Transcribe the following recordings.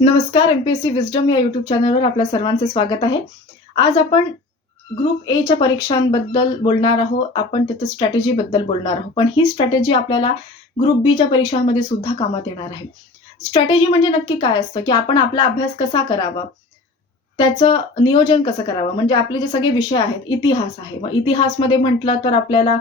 नमस्कार. MPSC wisdom या YouTube चॅनलवर आपल्या सर्वांचे स्वागत आहे. आज आपण ग्रुप एच्या परीक्षांबद्दल बोलणार आहोत. आपण त्याच्या स्ट्रॅटेजीबद्दल बोलणार आहोत. पण ही स्ट्रॅटेजी आपल्याला ग्रुप बीच्या परीक्षांमध्ये सुद्धा कामात येणार आहे. स्ट्रॅटेजी म्हणजे नक्की काय असतं, की आपण आपला अभ्यास कसा करावा, त्याचं नियोजन कसं करावं. म्हणजे आपले जे सगळे विषय आहेत, इतिहास आहे. मग इतिहासमध्ये म्हटलं तर आपल्याला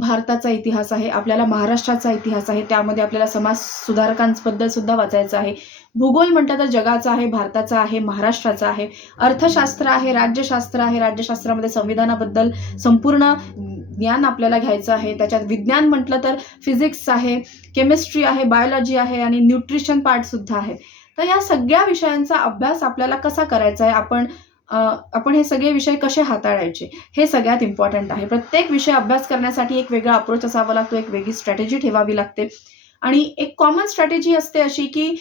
भारताचा इतिहास आहे, आपल्याला महाराष्ट्राचा इतिहास आहे, त्यामध्ये आपल्याला समाज सुधारकांबद्दल सुद्धा वाचायचं आहे. भूगोल म्हटलं तर जगाचा आहे, भारताचा आहे, महाराष्ट्राचा आहे. अर्थशास्त्र आहे, राज्यशास्त्र आहे, राज्यशास्त्रामध्ये संविधानाबद्दल संपूर्ण ज्ञान आपल्याला घ्यायचं आहे. त्याच्यात विज्ञान म्हटलं तर फिजिक्स आहे, केमिस्ट्री आहे, बायोलॉजी आहे आणि न्यूट्रिशन पार्ट सुद्धा आहे. तर या सगळ्या विषयांचा अभ्यास आपल्याला कसा करायचा आहे, आपण हे सगळे विषय कसे हाताळायचे, हे सगळ्यात इम्पॉर्टंट आहे. प्रत्येक विषय अभ्यास करण्यासाठी एक वेगळा अप्रोच असावा लागतो, एक वेगळी स्ट्रॅटेजी ठेवावी लागते. आणि एक कॉमन स्ट्रॅटेजी असते अशी, की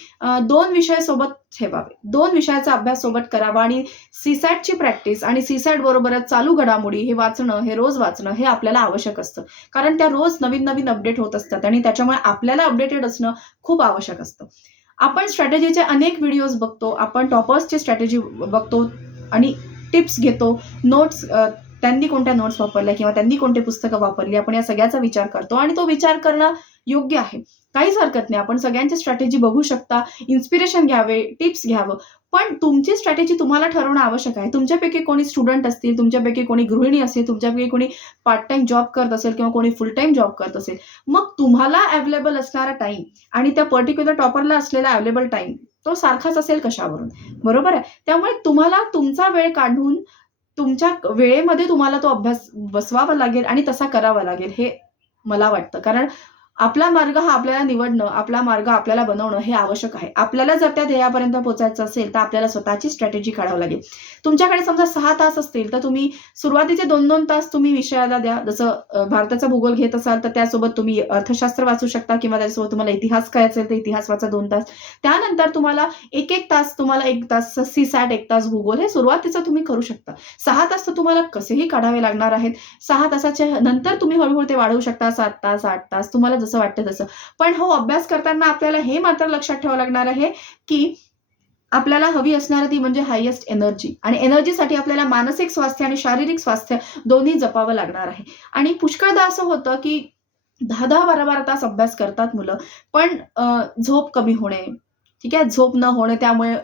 2 विषय सोबत ठेवावे. 2 विषयाचा अभ्यास सोबत करावा आणि सीसॅटची प्रॅक्टिस आणि सीसॅट बरोबरच चालू घडामोडी हे वाचणं, हे रोज वाचणं हे आपल्याला आवश्यक असतं. कारण त्या रोज नवीन-नवीन अपडेट होत असतात आणि त्याच्यामुळे आपल्याला अपडेटेड असणं खूप आवश्यक असतं. आपण स्ट्रॅटेजीचे अनेक व्हिडिओज बघतो, आपण टॉपर्सची स्ट्रॅटेजी बघतो आणि टिप्स घेतो, नोट्स त्यांनी कोणत्या नोट्स वापरल्या किंवा त्यांनी कोणती पुस्तकं वापरली, आपण या सगळ्याचा विचार करतो आणि तो विचार करणं योग्य आहे. काहीच हरकत नाही. आपण सगळ्यांची स्ट्रॅटेजी बघू शकता, इन्स्पिरेशन घ्यावे, टिप्स घ्यावं. पण तुमची स्ट्रॅटेजी तुम्हाला ठरवणं आवश्यक आहे. तुमच्यापैकी कोणी स्टुडंट असतील, तुमच्यापैकी कोणी गृहिणी असेल, तुमच्यापैकी कोणी पार्ट टाईम जॉब करत असेल किंवा कोणी फुल टाईम जॉब करत असेल. मग तुम्हाला अवेलेबल असणारा टाईम आणि त्या पर्टिक्युलर टॉपरला असलेला अवेलेबल टाईम तो सारखाच असेल कशावरून? बरोबर आहे. त्यामुळे तुम्हाला तुमचा वेळ काढून तुमच्या वेळेमध्ये तुम्हाला तो अभ्यास बसवावा लागेल आणि तसा करावा लागेल, हे मला वाटतं. कारण आपला मार्ग हा आपल्याला निवडणं, आपला मार्ग आपल्याला बनवणं हे आवश्यक आहे. आपल्याला जर त्या ध्येयापर्यंत पोहोचायचं असेल, तर आपल्याला स्वतःची स्ट्रॅटेजी काढावी लागेल. तुमच्याकडे समजा 6 तास असतील, तर तुम्ही सुरुवातीचे 2-2 तास तुम्ही विषयाला द्या. जसं भारताचा भूगोल घेत असाल, तर त्यासोबत तुम्ही अर्थशास्त्र वाचू शकता किंवा त्याच्यासोबत तुम्हाला इतिहास करायचा असेल, तर इतिहास वाचा 2 तास. त्यानंतर तुम्हाला 1-1 तास, तुम्हाला 1 तास सीसॅट, 1 तास भूगोल हे सुरुवातीचं तुम्ही करू शकता. 6 तास तर तुम्हाला कसेही काढावे लागणार आहेत. 6 तासाच्या नंतर तुम्ही हळू-हळू ते वाढवू शकता. 7 तास, 8 तास तुम्हाला जसं वाटतं तसं. पण हो, अभ्यास करताना आपल्याला हे मात्र लक्षात ठेवावं लागणार आहे, की आपल्याला हवी असणारी ती म्हणजे हायेस्ट एनर्जी आणि एनर्जीसाठी आपल्याला मानसिक स्वास्थ्य आणि शारीरिक स्वास्थ्य दोन्ही जपावं लागणार आहे. आणि पुष्कळदा असं होतं, की 10-10, 12-12 तास अभ्यास करतात मुलं, पण झोप कमी होणे, ठीक आहे, झोप न होणे, त्यामुळे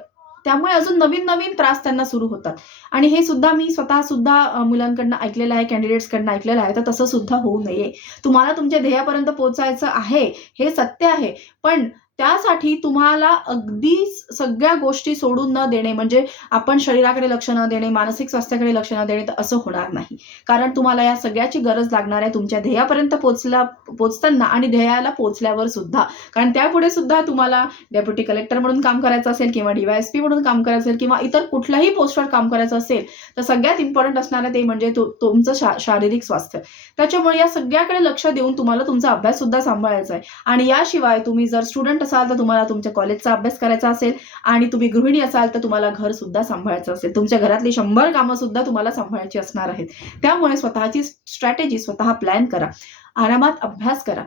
त्यामुळे अजून नवीन-नवीन त्रास त्यांना सुरू होतात. आणि हे सुद्धा मी स्वतः सुद्धा मुलांकडनं ऐकलेलं आहे, कॅन्डिडेट्सकडनं ऐकलेलं आहे. तर तसं सुद्धा होऊ नये. तुम्हाला तुमच्या ध्येयापर्यंत पोहोचायचं आहे, हे सत्य आहे. पण त्यासाठी तुम्हाला अगदी सगळ्या गोष्टी सोडून न देणे, म्हणजे आपण शरीराकडे लक्ष न देणे, मानसिक स्वास्थ्याकडे लक्ष न देणे, तर असं होणार नाही. कारण तुम्हाला या सगळ्याची गरज लागणार आहे तुमच्या ध्येयापर्यंत पोहोचताना आणि ध्येयाला पोहोचल्यावर सुद्धा. कारण त्यापुढे सुद्धा तुम्हाला डेप्युटी कलेक्टर म्हणून काम करायचं असेल किंवा DYSP म्हणून काम करायचं असेल किंवा इतर कुठल्याही पोस्टवर काम करायचं असेल, तर सगळ्यात इम्पॉर्टंट असणारं ते म्हणजे तुमचं शारीरिक स्वास्थ्य. त्याच्यामुळे या सगळ्याकडे लक्ष देऊन तुम्हाला तुमचा अभ्यास सुद्धा सांभाळायचा आहे. आणि याशिवाय तुम्ही जर स्टुडंट असाल, तर तुम्हाला तुमच्या कॉलेजचा अभ्यास करायचा असेल आणि तुम्ही गृहिणी असाल, तर तुम्हाला घर सुद्धा सांभाळायचं असेल. तुमच्या घरातली 100 कामं सुद्धा तुम्हाला सांभाळायची असणार आहेत. त्यामुळे स्वतःची स्ट्रॅटेजी स्वतः प्लॅन करा. आरामात अभ्यास करा.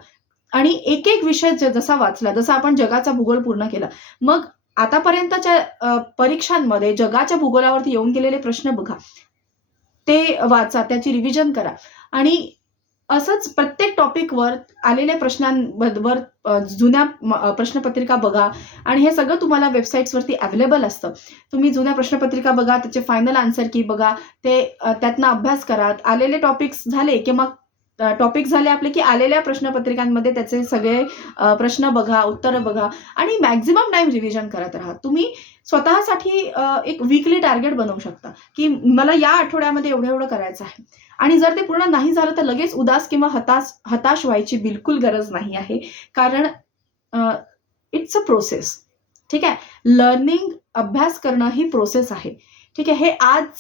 आणि एक-एक विषय जसा वाचला, जसा आपण जगाचा भूगोल पूर्ण केला. मग आतापर्यंतच्या परीक्षांमध्ये जगाच्या भूगोलावरती येऊन गेलेले प्रश्न बघा. ते वाचा, त्याची रिव्हिजन करा आणि असंच प्रत्येक टॉपिकवर आलेल्या प्रश्नांवर जुन्या प्रश्नपत्रिका बघा आणि हे सगळं तुम्हाला वेबसाईट्सवरती अवेलेबल असतं. तुम्ही जुन्या प्रश्नपत्रिका बघा, त्याचे फायनल आन्सर की बघा, ते त्यातनं अभ्यास करा. आलेले टॉपिक्स झाले की मग टॉपिक झाले आपले, की आलेल्या प्रश्नपत्रिकांमध्ये त्याचे सगळे प्रश्न बघा, उत्तरं बघा आणि मॅक्सिमम टाईम रिव्हिजन करत राहा. तुम्ही स्वतःसाठी एक वीकली टार्गेट बनवू शकता, की मला या आठवड्यामध्ये एवढं-एवढं करायचं आहे. आणि जर ते पूर्ण नाही झालं, तर लगेच उदास किंवा हताश व्हायची बिलकुल गरज नाही आहे. कारण इट्स अ प्रोसेस. ठीक आहे. लर्निंग, अभ्यास करणं ही प्रोसेस आहे. ठीक आहे. हे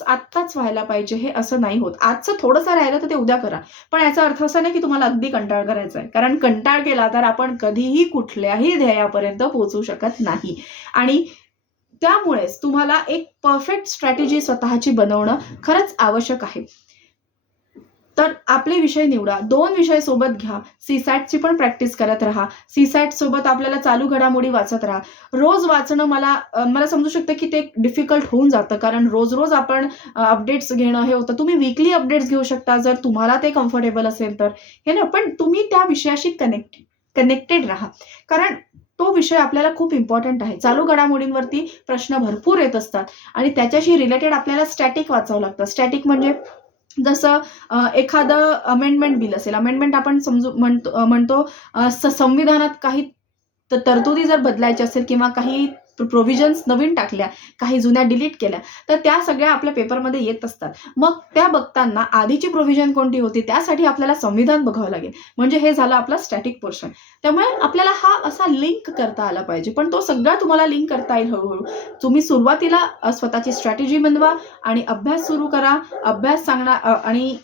आत्ताच व्हायला पाहिजे, हे असं नाही होत. आजचं थोडंसं राहिलं तर ते उद्या करा. पण याचा अर्थ असा नाही की तुम्हाला अगदी कंटाळ करायचा आहे. कारण कंटाळ केला तर आपण कधीही कुठल्याही ध्येयापर्यंत पोहोचू शकत नाही. आणि त्यामुळेच तुम्हाला एक परफेक्ट स्ट्रॅटेजी स्वतःची बनवणं खरंच आवश्यक आहे. तर आपले विषय निवडा, 2 विषय सोबत घ्या, सीसॅटची पण प्रॅक्टिस करत राहा, सीसॅट सोबत आपल्याला चालू घडामोडी वाचत राहा. रोज वाचणं मला समजू शकतं की ते डिफिकल्ट होऊन जातं, कारण रोज आपण अपडेट्स घेणं हे होतं. तुम्ही वीकली अपडेट्स घेऊ शकता जर तुम्हाला ते कम्फर्टेबल असेल तर, हे ना. पण तुम्ही त्या विषयाशी कनेक्टेड राहा, कारण तो विषय आपल्याला खूप इम्पॉर्टंट आहे. चालू घडामोडींवरती प्रश्न भरपूर येत असतात आणि त्याच्याशी रिलेटेड आपल्याला स्टॅटिक वाचावं लागतं. स्टॅटिक म्हणजे जसं एखादं अमेंडमेंट बिल असेल, अमेंडमेंट आपण म्हणतो संविधानात काही तरतुदी जर बदलायच्या असेल किंवा काही प्रोव्हिजन्स नवीन टाकल्या, काही जुन्या डिलीट केल्या, तर त्या सगळ्या आपल्या पेपरमध्ये येत असतात. मग त्या बघताना आधीची प्रोव्हिजन कोणती होती त्यासाठी आपल्याला संविधान बघावं लागेल. म्हणजे हे झालं आपला स्टॅटिक पोर्शन. त्यामुळे आपल्याला हा असा लिंक करता आला पाहिजे. पण तो सगळा तुम्हाला लिंक करता येईल हळू-हळू. तुम्ही सुरुवातीला स्वतःची स्ट्रॅटेजी बनवा आणि अभ्यास सुरू करा. आणि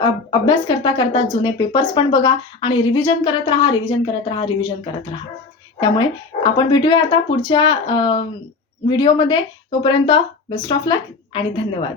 अभ्यास करता जुने पेपर्स पण बघा आणि रिव्हिजन करत राहा. त्यामुळे आपण भेटूया आता पुढच्या व्हिडिओमध्ये. तोपर्यंत बेस्ट ऑफ लक आणि धन्यवाद.